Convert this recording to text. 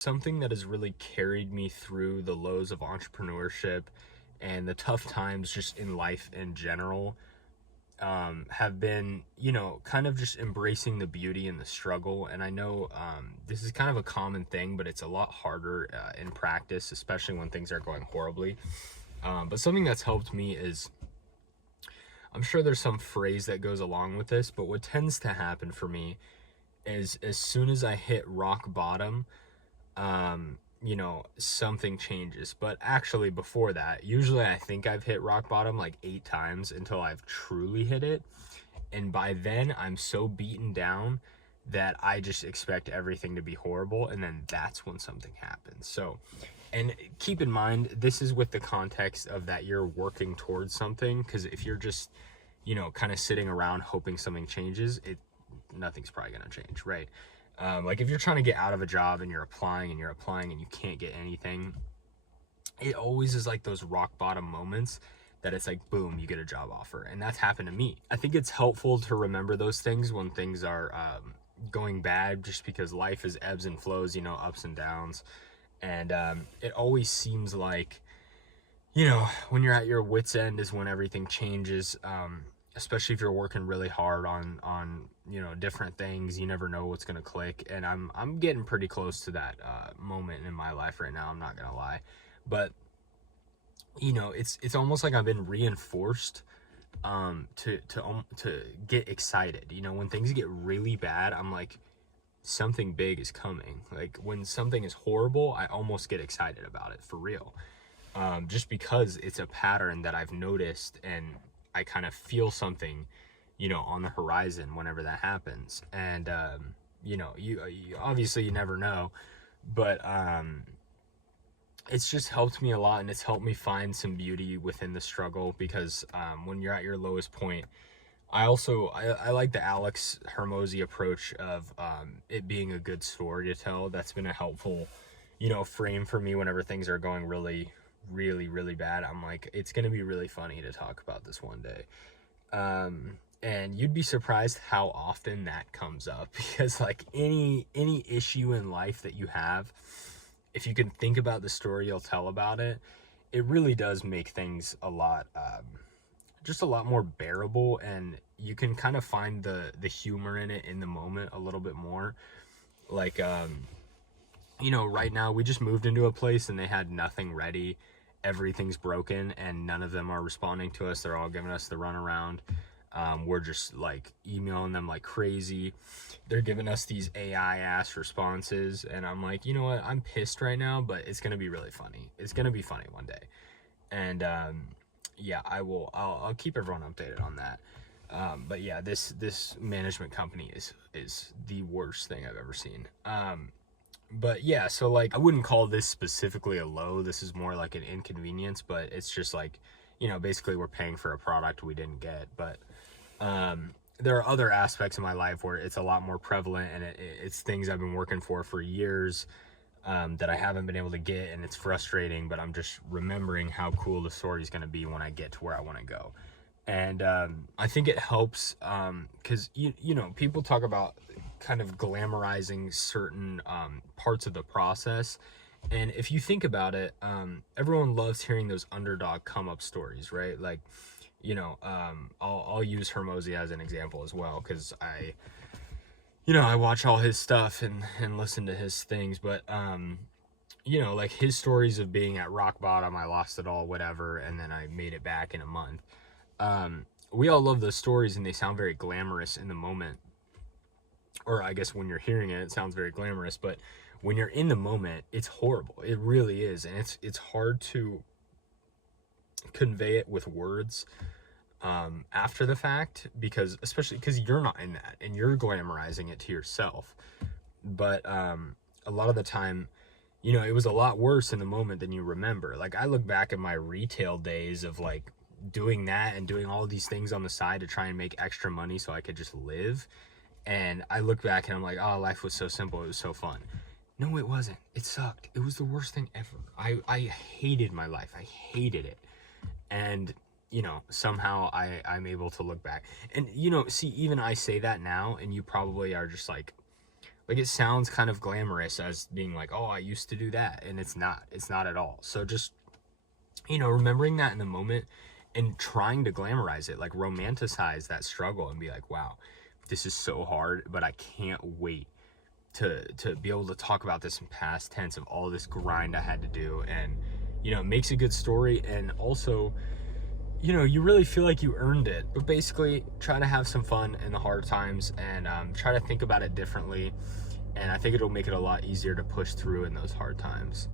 Something that has really carried me through the lows of entrepreneurship and the tough times just in life in general, have been, kind of just embracing the beauty and the struggle. And I know this is kind of a common thing, but it's a lot harder in practice, especially when things are going horribly. But something that's helped me is, I'm sure there's some phrase that goes along with this, but what tends to happen for me is as soon as I hit rock bottom, something changes. But actually, before that, usually I think I've hit rock bottom like 8 times until I've truly hit it. And by then, I'm so beaten down that I just expect everything to be horrible. And then that's when something happens. So, and keep in mind, this is with the context of that you're working towards something. Because if you're just, kind of sitting around hoping something changes, nothing's probably going to change, right? Like if you're trying to get out of a job and you're applying and you can't get anything, it always is like those rock bottom moments that it's like, boom, you get a job offer. And that's happened to me. I think it's helpful to remember those things when things are going bad, just because life is ebbs and flows, ups and downs. And it always seems like, when you're at your wit's end is when everything changes. Especially if you're working really hard on different things. You never know what's gonna click, and I'm getting pretty close to that moment in my life right now, I'm not gonna lie. But it's almost like I've been reinforced to get excited. When things get really bad, I'm like, something big is coming. Like when something is horrible, I almost get excited about it, for real. Just because it's a pattern that I've noticed, and I kind of feel something, on the horizon whenever that happens. And, you obviously you never know, but it's just helped me a lot, and it's helped me find some beauty within the struggle. Because when you're at your lowest point, I like the Alex Hormozi approach of it being a good story to tell. That's been a helpful, frame for me whenever things are going really, really, really bad. I'm like, it's gonna be really funny to talk about this one day. And you'd be surprised how often that comes up, because like any issue in life that you have, if you can think about the story you'll tell about it, it really does make things a lot just a lot more bearable, and you can kind of find the humor in it in the moment a little bit more. Like right now we just moved into a place and they had nothing ready. Everything's broken and none of them are responding to us. They're all giving us the runaround. We're just like emailing them like crazy. They're giving us these AI ass responses, and I'm like, you know what, I'm pissed right now, but it's gonna be really funny. It's gonna be funny one day. And yeah, I'll keep everyone updated on that. But yeah, this management company is the worst thing I've ever seen. But yeah, so like I wouldn't call this specifically a low. This is more like an inconvenience, but it's just like, basically we're paying for a product we didn't get. But there are other aspects of my life where it's a lot more prevalent, and it's things I've been working for years that I haven't been able to get, and it's frustrating, but I'm just remembering how cool the story is going to be when I get to where I want to go. And I think it helps because people talk about kind of glamorizing certain parts of the process. And if you think about it, everyone loves hearing those underdog come up stories, right? Like, I'll use Hormozi as an example as well, because I watch all his stuff and listen to his things. But like his stories of being at rock bottom, I lost it all, whatever, and then I made it back in a month. We all love those stories, and they sound very glamorous in the moment. Or I guess when you're hearing it, it sounds very glamorous, but when you're in the moment, it's horrible. It really is. And it's hard to convey it with words after the fact, especially because you're not in that and you're glamorizing it to yourself. But a lot of the time, it was a lot worse in the moment than you remember. Like I look back at my retail days of like doing that and doing all these things on the side to try and make extra money so I could just live. And I look back and I'm like, oh, life was so simple. It was so fun. No, it wasn't. It sucked. It was the worst thing ever. I hated my life. I hated it. And, somehow I'm able to look back. And, see, even I say that now, and you probably are just like, Like, it sounds kind of glamorous as being like, oh, I used to do that, and it's not at all. So just, remembering that in the moment and trying to glamorize it, like romanticize that struggle and be like, wow, this is so hard, but I can't wait to be able to talk about this in past tense of all this grind I had to do. And it makes a good story, and also you really feel like you earned it. But basically, try to have some fun in the hard times, and try to think about it differently, and I think it'll make it a lot easier to push through in those hard times.